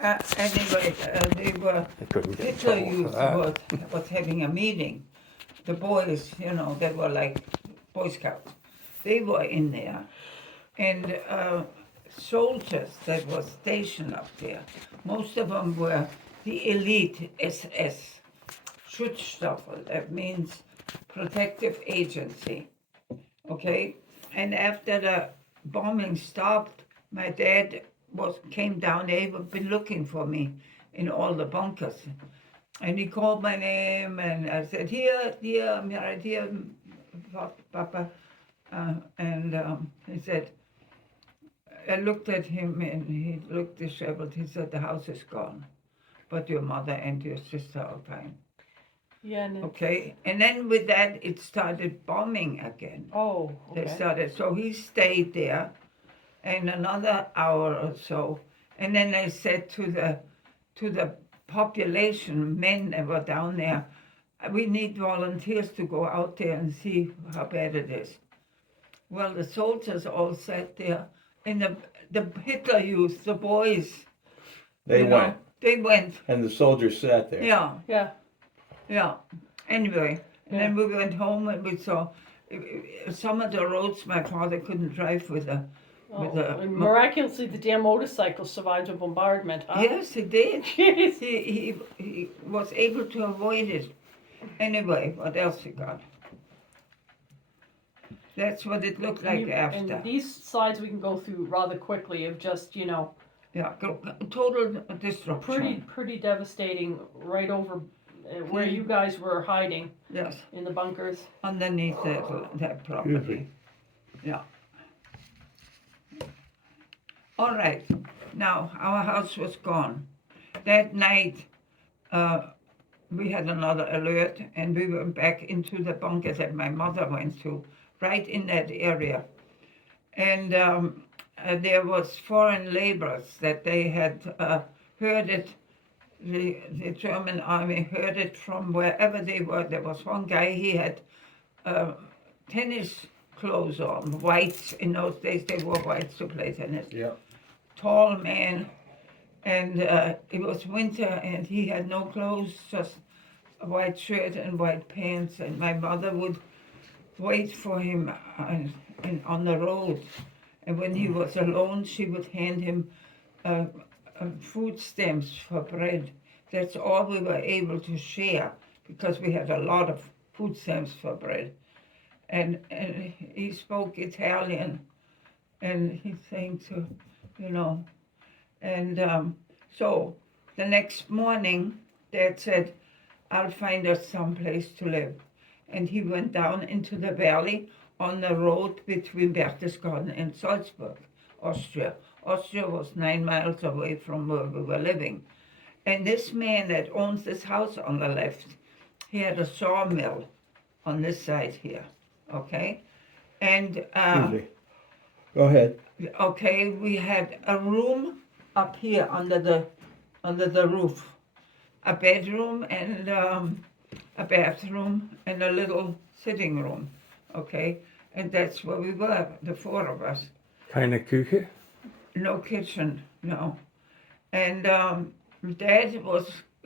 Anyway, they were, I couldn't get in Hitler trouble for youth that. was having a meeting. The boys, they were like Boy Scouts. They were in there. And soldiers that were stationed up there, most of them were the elite SS, Schutzstaffel, that means protective agency, okay? And after the bombing stopped, my dad came down. They had been looking for me in all the bunkers, and he called my name, and I said, "Here, I'm right here, Papa." And he said, I looked at him, and he looked disheveled. He said, "The house is gone, but your mother and your sister are fine." Yeah. And Okay, and then with that, it started bombing again. Oh, They okay. started, so he stayed there, and another hour or so, and then they said to the population, men that were down there, "We need volunteers to go out there and see how bad it is." Well, the soldiers all sat there, and the Hitler youth, the boys, They went, they went. and the soldiers sat there. Yeah, Yeah. Anyway, and Yeah. then we went home and we saw some of the roads my father couldn't drive with a. And miraculously, the damn motorcycle survived a bombardment, huh? Yes, he did. Jeez. He was able to avoid it. Anyway, what else you got? That's what it looked like after. And these slides we can go through rather quickly of just, Yeah, total destruction. pretty devastating right over where you guys were hiding Yes, in the bunkers. underneath that property. Yeah. All right. Now, our house was gone. That night, we had another alert, and we went back into the bunker that my mother went to, right in that area. And there was foreign laborers that they had heard it. The German army heard it from wherever they were. There was one guy, he had tennis clothes on, whites. In those days, they wore whites to play tennis. Yeah. Tall man, and it was winter, and he had no clothes, just a white shirt and white pants. And my mother would wait for him on the road, and when he was alone, she would hand him food stamps for bread. That's all we were able to share, because we had a lot of food stamps for bread. And he spoke Italian, and he sang to, and so the next morning, Dad said, "I'll find us some place to live." And he went down into the valley on the road between Berchtesgaden and Salzburg, Austria. Austria was 9 miles away from where we were living. And this man that owns this house on the left, he had a sawmill on this side here, okay? And Excuse me. Go ahead. okay, we had a room up here under the roof, a bedroom and a bathroom and a little sitting room, okay? And that's where we were, the four of us. Keine Küche? No kitchen, no. And Dad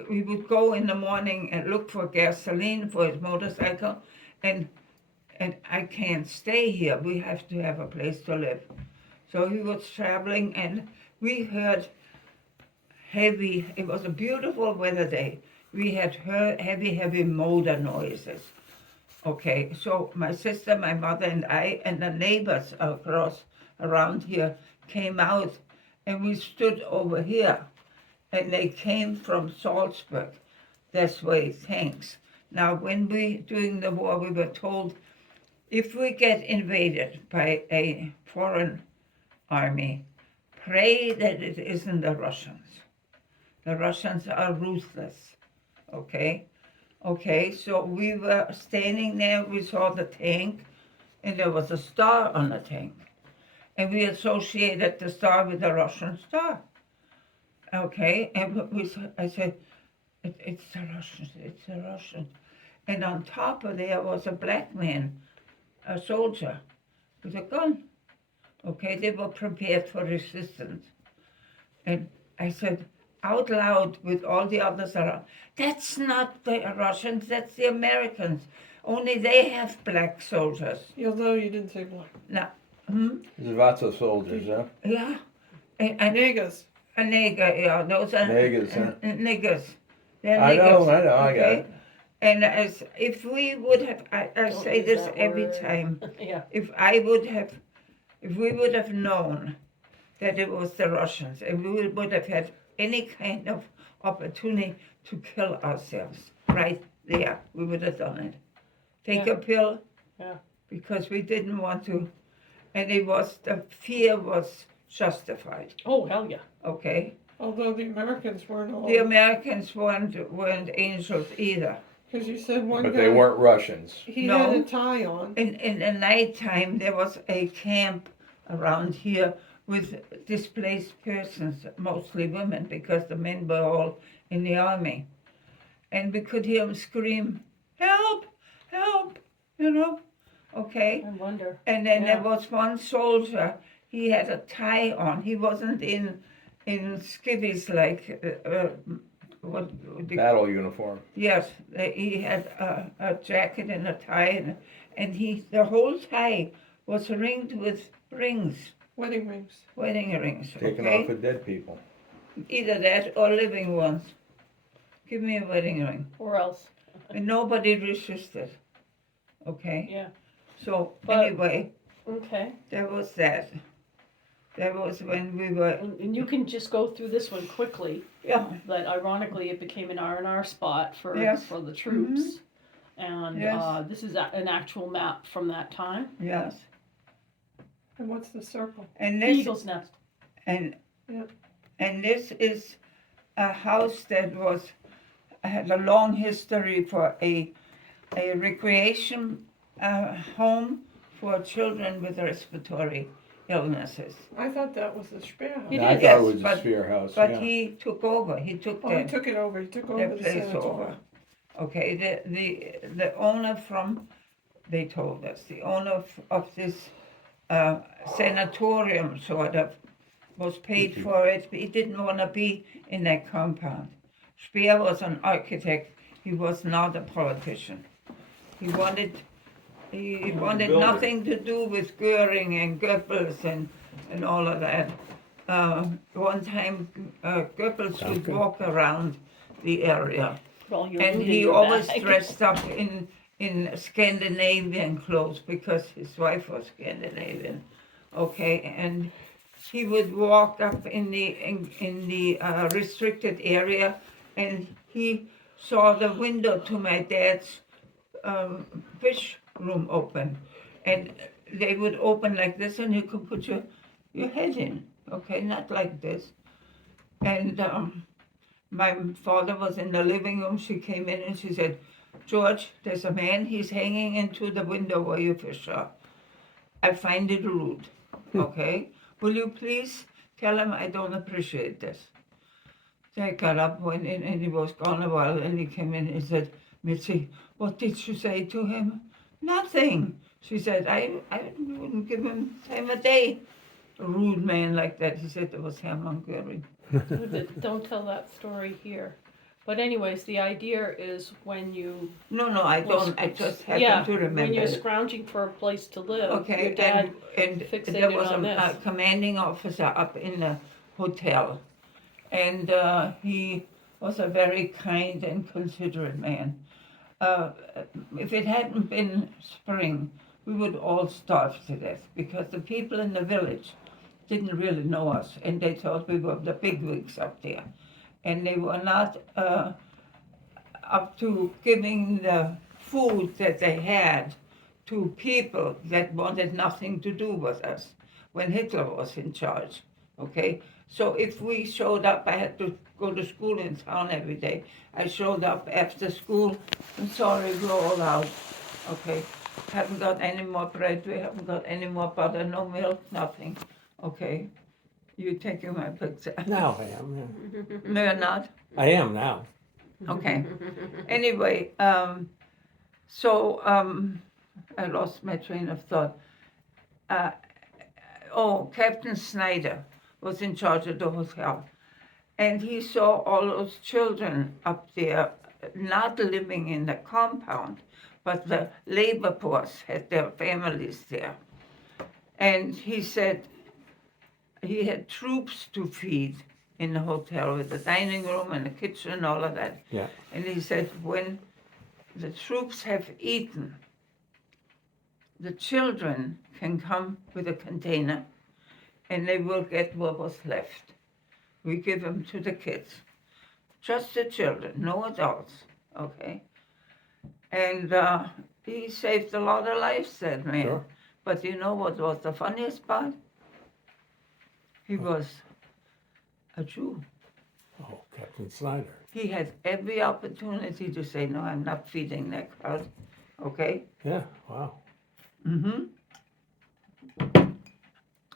we would go in the morning and look for gasoline for his motorcycle, and I can't stay here. We have to have a place to live. So he was traveling, and we heard it was a beautiful weather day. We had heard heavy motor noises. Okay, so my sister, my mother, and I, and the neighbors around here came out, and we stood over here, and they came from Salzburg. That's way, thanks. Now, during the war, we were told, if we get invaded by a foreign army, pray that it isn't the Russians. The Russians are ruthless, okay? Okay, so we were standing there, we saw the tank, and there was a star on the tank. And we associated the star with the Russian star. Okay, and I said, it's the Russians, it's the Russians. And on top of there was a black man, a soldier, with a gun. Okay, they were prepared for resistance. And I said, out loud with all the others around, that's not the Russians, that's the Americans. Only they have black soldiers. Although you didn't say black. No. There's lots of soldiers, huh? Yeah. And Niggas. a nigger, yeah, those are Niggers, huh? niggers. They're I know, niggers, I got it. And as if we would have, I Don't say use this that every word. time, Yeah. if we would have known that it was the Russians, and we would have had any kind of opportunity to kill ourselves right there, we would have done it. Take Yeah. a pill, Yeah. because we didn't want to, and the fear was justified, Oh, hell yeah. okay? Although the Americans weren't all. The Americans weren't angels either. Because you said one But guy. they weren't Russians. He No. had a tie on. In the nighttime, there was a camp around here with displaced persons, mostly women, because the men were all in the army. And we could hear them scream, help, help, okay? I wonder. And then Yeah. there was one soldier, he had a tie on. He wasn't in skivvies like, what the Battle uniform. Yes, he had a jacket and a tie, and the whole tie was ringed with rings, Wedding rings. wedding rings. Taken Okay, off of dead people. either that or living ones. Give me a wedding ring, Or else. and nobody resisted. Okay, Yeah. so But- anyway, Okay. there was that. That was when we were. And you can just go through this one quickly. Yeah, That ironically it became an R&R spot for Yes. for the troops. And Yes. this is an actual map from that time. yes, And what's the circle? and The this Eagle's Nest. and Yep. and this is a house that had a long history for a recreation home for children with respiratory illnesses. I thought that was the Spear House. It I is. thought it was Yes, a spear house. But yeah. he took over. He took Oh, he the took it over. He took over the place sanatorium. over. Okay, the owner they told us, the owner of this sanatorium sort of was paid for it. He didn't want to be in that compound. Speer was an architect. He was not a politician. He wanted builder. nothing to do with Goering and Goebbels and all of that. One time, Goebbels would good. walk around the area, Well, you're and looting he your always bag. dressed up in Scandinavian clothes because his wife was Scandinavian. Okay, and he would walk up in the restricted area, and he saw the window to my dad's fish room open, and they would open like this, and you could put your head in. Okay, not like this. And my father was in the living room. She came in and she said, "George, there's a man. He's hanging into the window where you fish are. I find it rude. Okay, will you please tell him I don't appreciate this?" So I got up, went in, and he was gone a while. And he came in and said, "Mitzi, what did you say to him?" "Nothing." She said, I wouldn't give him time of day. A rude man like that. He said it was Hermann Goering. Don't tell that story here. But anyways, the idea is when you No, I don't. I just happen to remember. when you're it. scrounging for a place to live. Okay, Your dad and fixated there was on a this. commanding officer up in the hotel, and he was a very kind and considerate man. If it hadn't been spring, we would all starve to death because the people in the village didn't really know us, and they thought we were the bigwigs up there, and they were not up to giving the food that they had to people that wanted nothing to do with us when Hitler was in charge, okay? So if we showed up, I had to go to school in town every day. I showed up after school, I'm sorry, we're all out, okay? Haven't got any more bread, we haven't got any more butter, no milk, nothing, okay? You taking my picture? Now I am. Yeah. No, you're not? I am now. Okay. Anyway, I lost my train of thought. Captain Snyder was in charge of the hotel. And he saw all those children up there, not living in the compound, but the labor force had their families there. And he said he had troops to feed in the hotel with the dining room and the kitchen and all of that. Yeah. And he said, when the troops have eaten, the children can come with a container and they will get what was left. We give them to the kids. Just the children, no adults, okay? And he saved a lot of lives, that man. Sure. But you know what was the funniest part? He was a Jew. Oh, Captain Snyder. He had every opportunity to say, no, I'm not feeding that crowd, okay? Yeah, wow. Mm-hmm.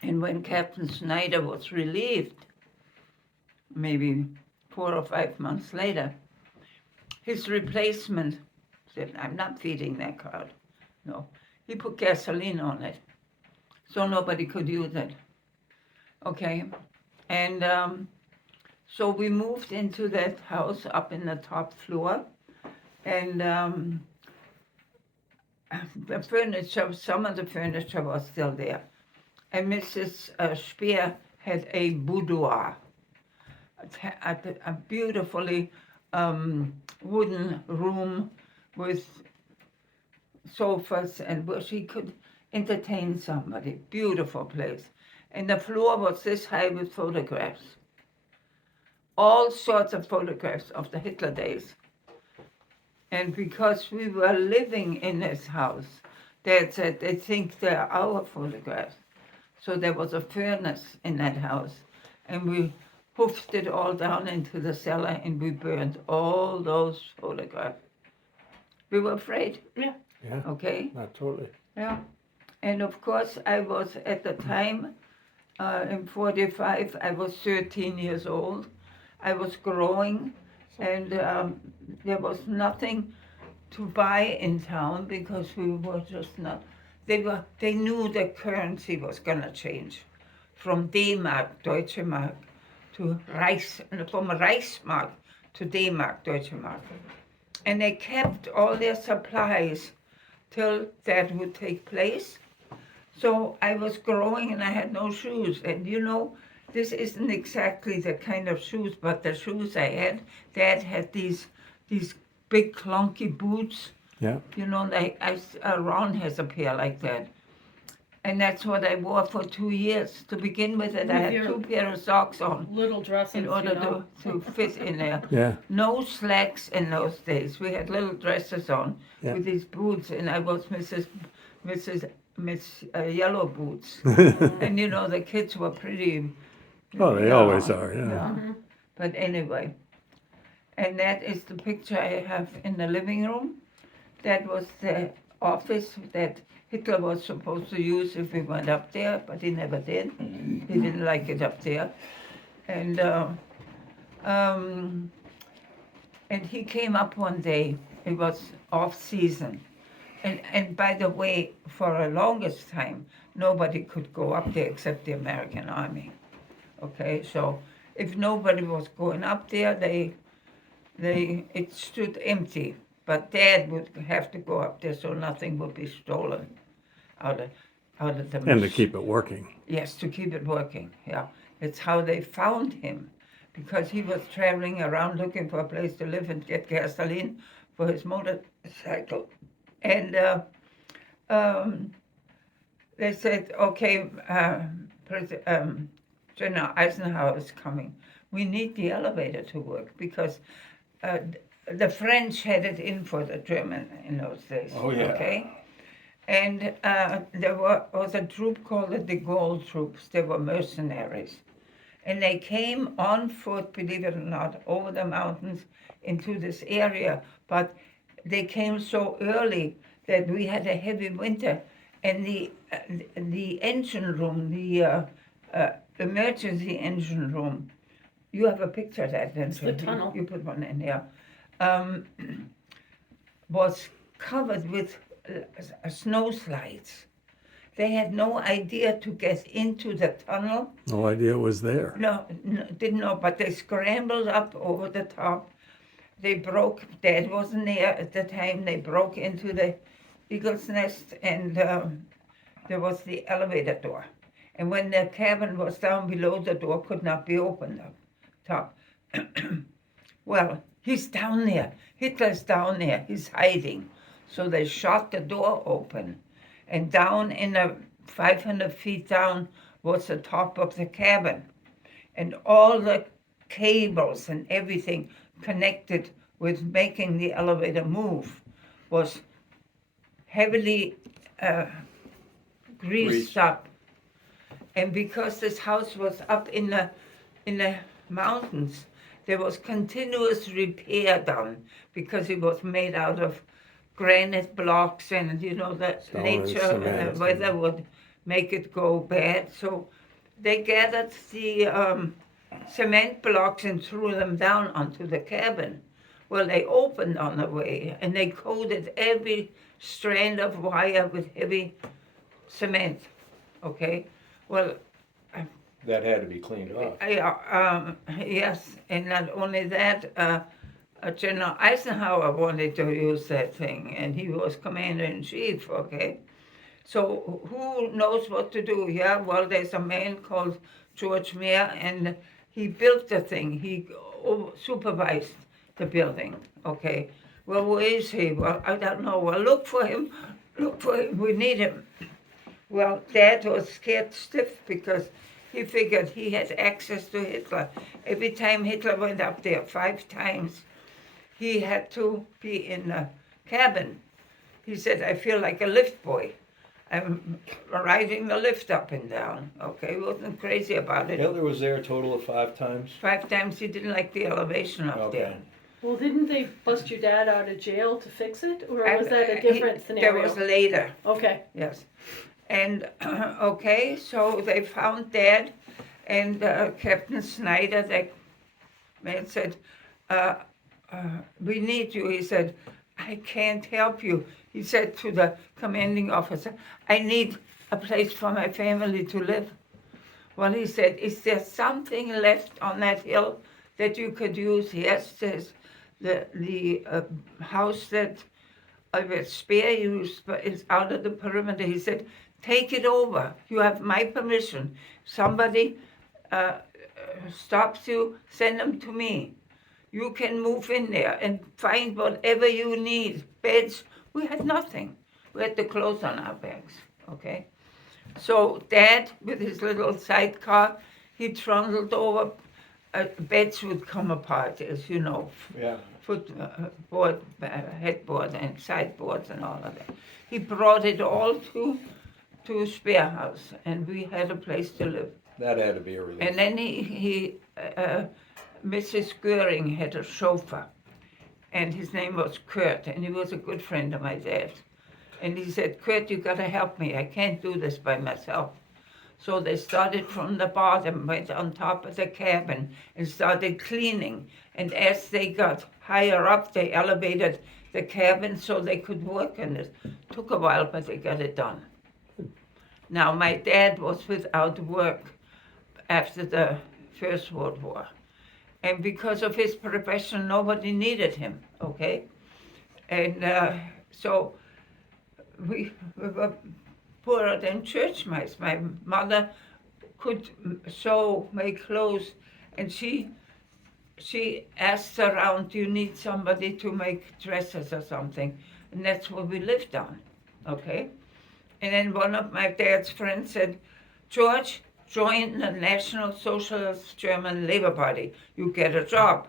And when Captain Snyder was relieved, maybe 4 or 5 months later, his replacement said, I'm not feeding that crowd. No. He put gasoline on it, so nobody could use it. Okay? And so we moved into that house up in the top floor, and the furniture, some of the furniture was still there. And Mrs. Speer had a boudoir, a beautifully wooden room with sofas and where she could entertain somebody. Beautiful place. And the floor was this high with photographs. All sorts of photographs of the Hitler days. And because we were living in this house, Dad said they think they're our photographs. So there was a furnace in that house. And we hoofed it all down into the cellar and we burned all those photographs. We were afraid. Yeah. Yeah, Okay? not totally. Yeah. And of course, I was at the time, in 45, I was 13 years old. I was growing, and there was nothing to buy in town because we were just not. They knew the currency was gonna change, from D-Mark, Deutsche Mark, to from Reichsmark to D-Mark, Deutsche Mark, and they kept all their supplies till that would take place. So I was growing and I had no shoes. And you know, this isn't exactly the kind of shoes, but the shoes I had, Dad had these big clunky boots. Yeah. You know, like Ron has a pair like that. And that's what I wore for 2 years. To begin with, I had your 2 pair of socks on Little dresses, in order you know. to fit in there. Yeah. No slacks in those days. We had little dresses on Yeah. with these boots, and I was Miss Yellow Boots. And you know, the kids were pretty. Oh, they always are, yeah. Mm-hmm. But anyway, and that is the picture I have in the living room. That was the office that Hitler was supposed to use if we went up there, but he never did. He didn't like it up there. And he came up one day. It was off season. And by the way, for the longest time, nobody could go up there except the American Army. Okay, so if nobody was going up there, it stood empty. But Dad would have to go up there so nothing would be stolen out of the And to keep it working. Yes, to keep it working, yeah. It's how they found him, because he was traveling around looking for a place to live and get gasoline for his motorcycle. And they said, okay, General Eisenhower is coming. We need the elevator to work, because the French had it in for the German in those days. Oh, yeah. Okay? And there was a troop called the De Gaulle troops. They were mercenaries. And they came on foot, believe it or not, over the mountains into this area. But they came so early that we had a heavy winter. And the engine room, the emergency engine room, you have a picture of that, don't you? The tunnel. You put one in there. Was covered with snow slides. They had no idea to get into the tunnel. No idea it was there. No, didn't know, but they scrambled up over the top. They broke, Dad wasn't there at the time, they broke into the eagle's nest, and there was the elevator door. And when the cabin was down below, the door could not be opened up top. Well, he's down there. Hitler's down there. He's hiding. So they shot the door open. And down in the 500 feet down was the top of the cabin. And all the cables and everything connected with making the elevator move was heavily greased up. And because this house was up in the mountains, there was continuous repair done because it was made out of granite blocks, and you know that Stone and nature cement. and weather would make it go bad. So they gathered the cement blocks and threw them down onto the cabin. Well, they opened on the way, and they coated every strand of wire with heavy cement. Okay, well, That had to be cleaned off. yes, and not only that, General Eisenhower wanted to use that thing, and he was commander-in-chief, okay? So who knows what to do? Yeah, well, there's a man called George Mayer, and he built the thing. He supervised the building, okay? Well, where is he? Well, I don't know. Well, look for him. Look for him. We need him. Well, Dad was scared stiff because he figured he had access to Hitler. Every time Hitler went up there, 5 times, he had to be in the cabin. He said, I feel like a lift boy. I'm riding the lift up and down. Okay, he wasn't crazy about it. Hitler was there a total of 5 times? 5 times he didn't like the elevation up there. Okay. Well, didn't they bust your dad out of jail to fix it, or was that a different There scenario? was later. Okay. Yes. And, okay, so they found Dad, and Captain Snyder, the man, said, we need you. He said, I can't help you. He said to the commanding officer, I need a place for my family to live. Well, he said, is there something left on that hill that you could use? Yes, there's the house that Speer used is out of the perimeter. He said, take it over. You have my permission. Somebody stops you, send them to me. You can move in there and find whatever you need. Beds, we had nothing. We had the clothes on our backs, okay? So Dad, with his little sidecar, he trundled over. Beds would come apart, as you know. Yeah. Footboard, headboard, and sideboards, and all of that. He brought it all to Speer House, and we had a place to live. That had to be a relief. And then Mrs. Goering had a chauffeur, and his name was Kurt, and he was a good friend of my dad's. And he said, Kurt, you gotta help me. I can't do this by myself. So they started from the bottom, went on top of the cabin, and started cleaning. And as they got higher up, they elevated the cabin so they could work in it. Took a while, but they got it done. Now, my dad was without work after the First World War. And because of his profession, nobody needed him, okay? And so we were poorer than church mice. My mother could sew, make clothes, and she asked around, do you need somebody to make dresses or something? And that's what we lived on, okay? And then one of my dad's friends said, George, join the National Socialist German Labor Party. You get a job.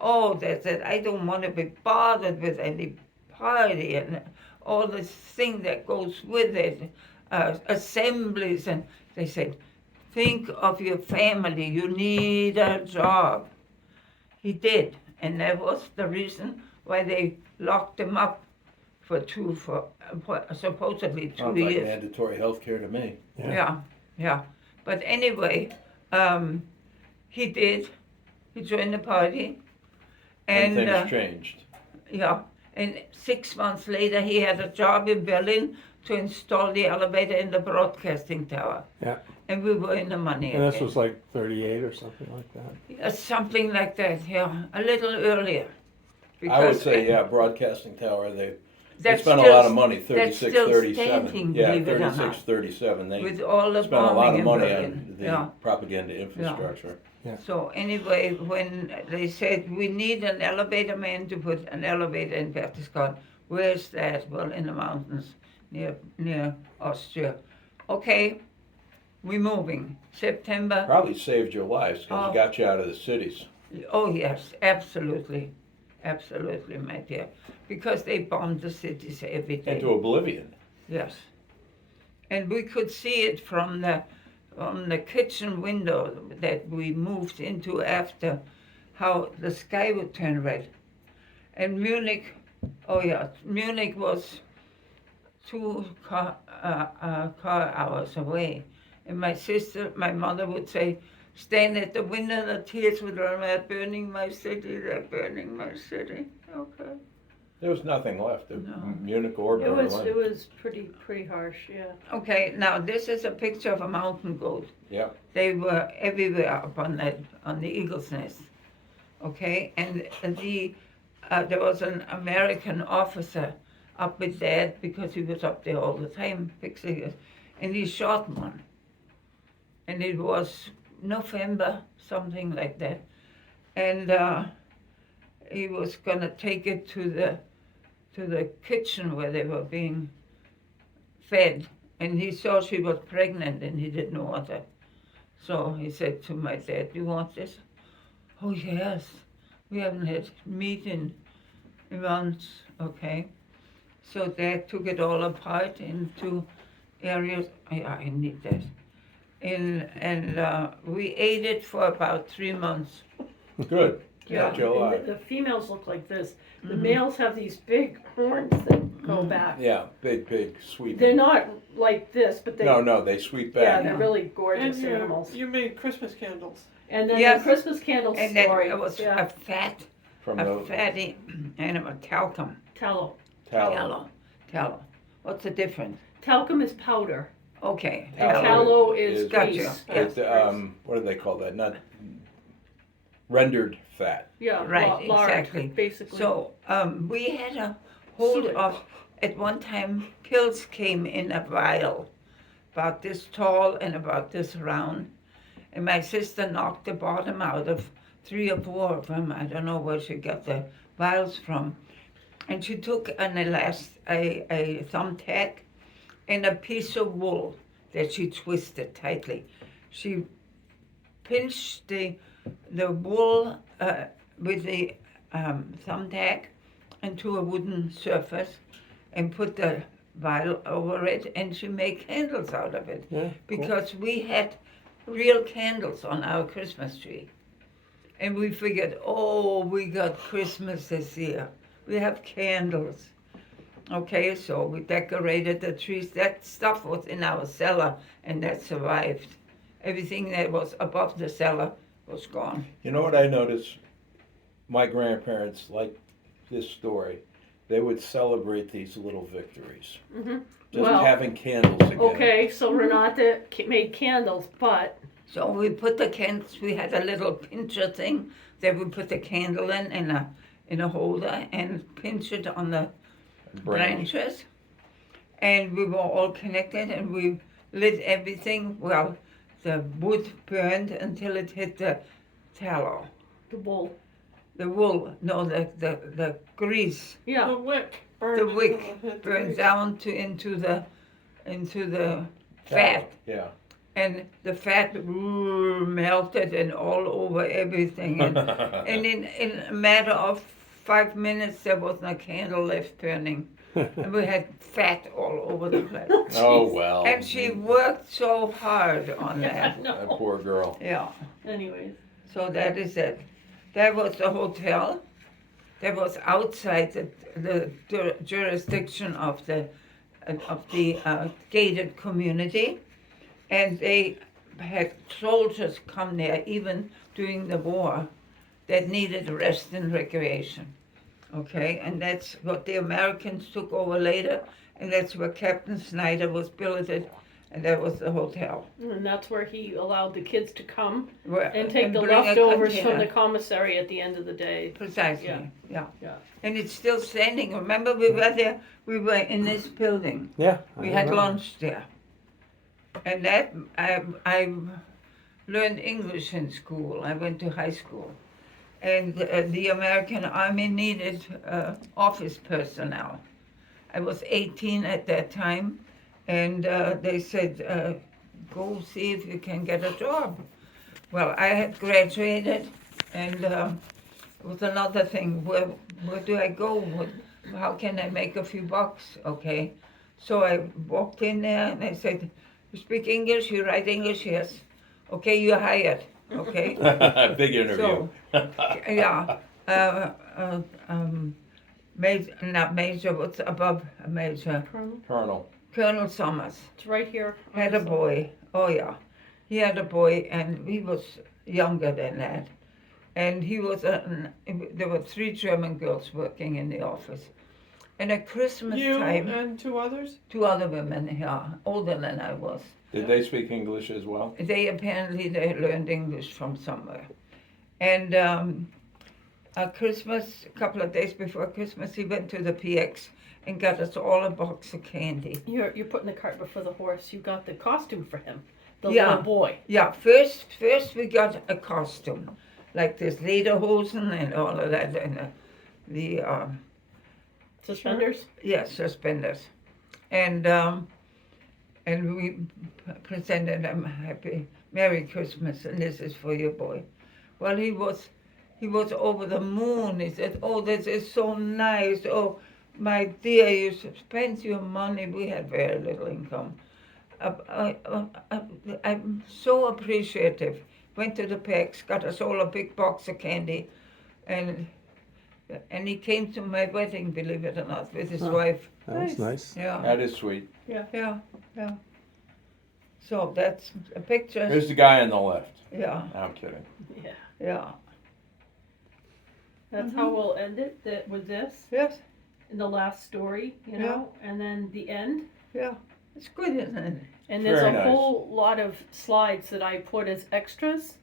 Oh, they said, I don't want to be bothered with any party and all this thing that goes with it, assemblies. And they said, think of your family. You need a job. He did. And that was the reason why they locked him up for supposedly 2 Sounds like years. mandatory health care to me. Yeah. But anyway, he did. He joined the party. And And things changed. yeah. And 6 months later, he had a job in Berlin to install the elevator in the broadcasting tower. Yeah. And we were in the money And this again. was like 38 or something like that. Something like that, yeah, a little earlier. I would Because say, yeah, broadcasting tower, they that's spent a still- lot of money, that's 36, still 37. standing, Yeah, believe it or 36, not. 37. They With all the spent a lot bombing of in money Berlin. on the Yeah. propaganda infrastructure. So anyway, when they said we need an elevator man to put an elevator in Berchtesgaden, where's that? Well, in the mountains near Austria. Okay, we're moving. September. Probably saved your lives because Oh. it got you out of the cities. Oh yes, absolutely, absolutely, my dear, because they bombed the cities every day. Into oblivion. Yes, and we could see it from the kitchen window that we moved into after, how the sky would turn red. And Munich, oh yeah, Munich was 2 car hours away. And my mother would say, stand at the window, the tears would run, they're burning my city, they're burning my city. Okay. There was nothing left of No. Munich or Berlin. It was pretty harsh, yeah. Okay, now this is a picture of a mountain goat. Yeah. They were everywhere up on the eagle's nest. Okay, and there was an American officer up with Dad because he was up there all the time fixing it, and he shot one. And it was November, something like that, and he was gonna take it to the kitchen where they were being fed, and he saw she was pregnant and he didn't want her. So he said to my dad, "You want this?" "Oh yes, we haven't had meat in months." Okay, so Dad took it all apart into areas. I need that, and we ate it for about 3 months. Good. Yeah. Got you and alive. the females look like this. The Mhm. males have these big horns that go back. Yeah, big, sweet. They're not like this, but they, No, they sweep yeah, back. they're really gorgeous And animals. you made Christmas candles. And then Yes. the Christmas candle And then story, it was yeah, a From a the fatty animal, talcum. tallow. tallow. Tallow. What's the difference? Talcum is powder. Okay. And Tallow tallow is Gotcha. grease. It's, Yes. what do they call that? Not rendered fat. Yeah, Right, lard, exactly. basically. So we had a hold Sewage. of, at one time, pills came in a vial, about this tall and about this round. And my sister knocked the bottom out of 3 or 4 of them. I don't know where she got the vials from. And she took a thumbtack and a piece of wool that she twisted tightly. She pinched the wool with the thumbtack into a wooden surface and put the vial over it, and she made candles out of it. Yeah. Cool. Because we had real candles on our Christmas tree. And we figured, oh, we got Christmas this year. We have candles. Okay, so we decorated the trees. That stuff was in our cellar, and that survived. Everything that was above the cellar was gone. You know what I noticed? My grandparents liked this story. They would celebrate these little victories. Mhm. Just Well, having candles again. Okay, so Renata made candles, but So we put the candles, we had a little pincher thing that we put the candle in a holder and pinch it on the branches. And we were all connected and we lit everything. Well, the wood burned until it hit the tallow. the wool. The wool, no, the grease. Yeah, The wick burned. The until wick it hit the burned grease. down into the fat. Yeah. And the fat melted and all over everything. And in a matter of 5 minutes, there wasn't a candle left burning. And we had fat all over the place. Oh, well. And she worked so hard on that. That poor girl. Yeah, anyways. so that is it. That was the hotel. That was outside the jurisdiction of the gated community. And they had soldiers come there even during the war that needed rest and recreation. okay, and that's what the Americans took over later, and that's where Captain Snyder was billeted, and that was the hotel. And that's where he allowed the kids to come Where- and take the bring a leftovers from the container. commissary at the end of the day. Precisely, Yeah. yeah. Yeah. And it's still standing. Remember, we were there, we were in this building. Yeah. I We had remember. lunch there. And that, I learned English in school. I went to high school. And the American Army needed office personnel. I was 18 at that time, and they said, go see if you can get a job. Well, I had graduated, and it was another thing. Where do I go? How can I make a few bucks? Okay. So I walked in there, and I said, you speak English? You write English? Yes. Okay, you're hired. Okay. Big interview. Yeah. Not major, what's above a major? Colonel. Colonel Summers It's right here. had a boy. Oh, yeah. He had a boy, and he was younger than that. And he was, there were 3 German girls working in the office. And at Christmas You time, and 2 others? 2 other women, yeah, older than I was. Did they speak English as well? They learned English from somewhere. And at Christmas, a couple of days before Christmas, he went to the PX and got us all a box of candy. You're putting the cart before the horse. You got the costume for him, the Yeah. little boy. Yeah, first we got a costume, like this lederhosen and all of that, and the Suspenders. suspenders, and we presented him happy Merry Christmas, and this is for your boy. Well, he was over the moon. He said, "Oh, this is so nice. Oh, my dear, you spent your money." We had very little income. I'm so appreciative. Went to the PX, got us all a big box of candy, and he came to my wedding, believe it or not, with his Oh. wife. That was nice. Yeah, That is sweet. yeah. So that's a picture. Here's the guy on the left. Yeah, No, I'm kidding. Yeah. yeah. That's how we'll end it. With this Yes, in the last story, you know, and then the end. yeah. It's good, isn't it? And there's Very a nice. whole lot of slides that I put as extras,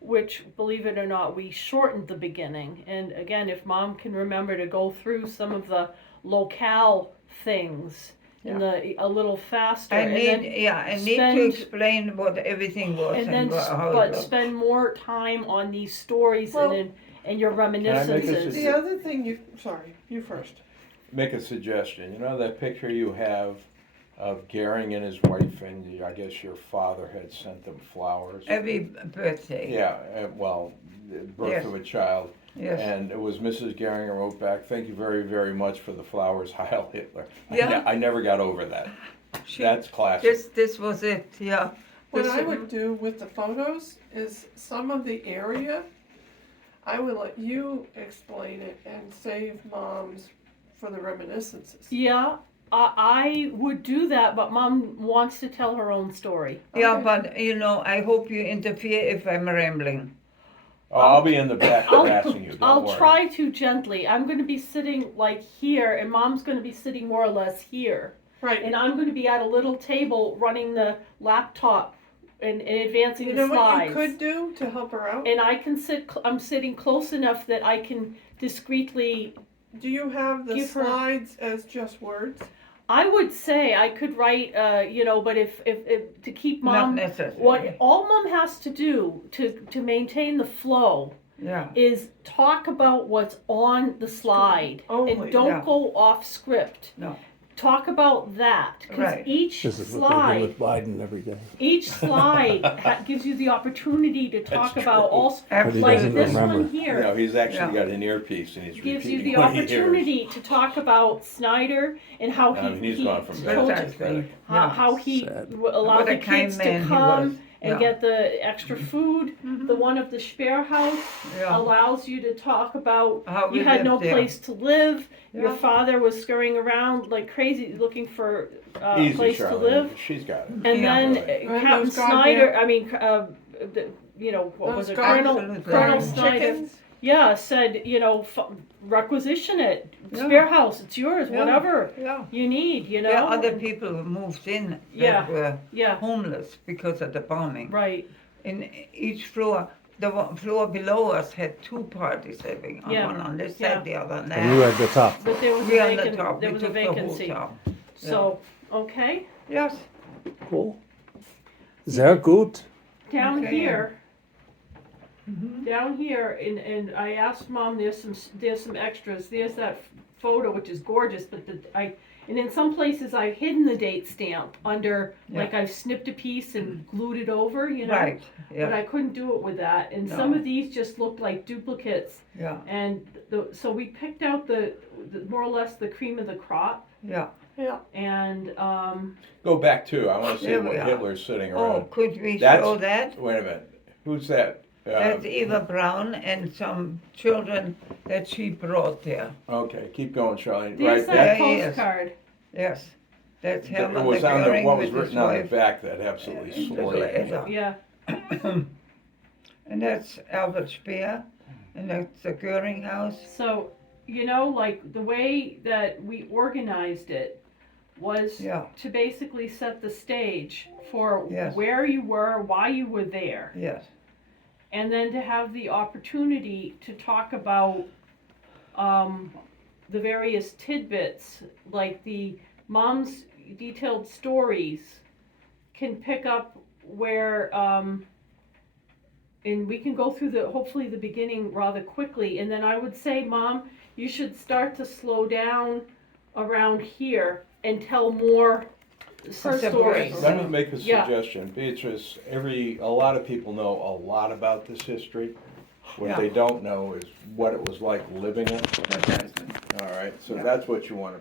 which, believe it or not, we shortened the beginning. And again, if Mom can remember to go through some of the locale things in a little faster. I and need then to spend- explain what everything was And then, how it but looked. spend more time on these stories Well- and your reminiscences. The other thing sorry, you first. Make a suggestion. You know that picture you have of Gehring and his wife, and I guess your father had sent them flowers. Every birthday. Yeah, well, the birth Yes. of a child. Yes. And it was Mrs. Gehring wrote back, "Thank you very, very much for the flowers, Heil Hitler." Yeah. I never got over that. She- That's classic. This was it. Yeah. What This- I would do with the photos is some of the area, I would let you explain it and save Mom's for the reminiscences. Yeah, I would do that, but Mom wants to tell her own story. Yeah, Okay. but I hope you interfere if I'm rambling. Oh, I'll be in the back harassing you. Don't I'll worry. try to gently. I'm going to be sitting like here, and Mom's going to be sitting more or less here. Right. And I'm going to be at a little table running the laptop and advancing You the know what slides. you could do to help her out? And I can I'm sitting close enough that I can discreetly. Do you have the Give her- slides as just words? I would say I could write, but if to keep Not Mom. necessary. What all Mom has to do to maintain the flow Yeah. is talk about what's on the slide Only, and don't yeah. go off script. No. Talk about that because Right. each This is what they do slide, with Biden every day. gives you the opportunity to talk That's about true. all. But he Like doesn't this remember. one here. No, he's actually Yeah. got an earpiece and he's Gives you repeating the what he hears. opportunity to talk about Snyder and how I mean, he's he gone from told- bad to Precisely. pathetic. Yeah. how he Sad. allowed What a the kids kind man to he come was. and Yeah. get the extra food. The one of the Sperrhaus Yeah. allows you to talk about How we you had no lived there. place to live. Your Yeah. father was scurrying around like crazy looking for a Easy, place Charlie. to live. She's got it. And Yeah. then Right. And Captain those goddamn- Snyder, what Those was it? goddamn Colonel Absolutely. Colonel Chickens. Snyder. Chickens? yeah, said, you know, requisition it, Yeah. spare house, it's yours, Yeah. whatever Yeah. you need, you know? There are other and- people who moved in Yeah. that were Yeah, homeless because of the bombing. right, In each floor, the floor below us had two parties living, Yeah. one on this Yeah. side, the other on And you that. at the top. but there was We a on the vacant, top, there we was a took the whole vacancy, top. so, okay, Yes, Cool. Sehr gut. down Okay. here, Mhm. down here, and I asked Mom, there's some extras, there's that photo, which is gorgeous, but and in some places I've hidden the date stamp under, like I've snipped a piece and glued it over, you know? right, But yeah, I couldn't do it with that, and some No. of these just looked like duplicates, yeah, and so we picked out the more or less the cream of the crop, yeah. Yeah, and, Go back to, I wanna see There we what are. Hitler's sitting Oh, around. could we That's- show that? Wait a minute, who's that? That's Eva Braun and some children that she brought there. Okay, keep going, Charlene. there's Right, that Yeah, he is. postcard. Yes, that's it Hermann was on the, Göring what was with his written on the wife. back that absolutely and swore little you. Eva. Yeah, And that's Albert Speer, and that's the Göring house. so, you know, like, the way that we organized it was Yeah, to basically set the stage for Yes. where you were, why you were there, yes, and then to have the opportunity to talk about the various tidbits, like the mom's detailed stories can pick up where, and we can go through hopefully the beginning rather quickly, and then I would say, Mom, you should start to slow down around here and tell more her Separation. stories. Let me make a Yeah. suggestion, Beatrice, a lot of people know a lot about this history. What Yeah. they don't know is what it was like living it. that's All right, so Yeah. that's what you want to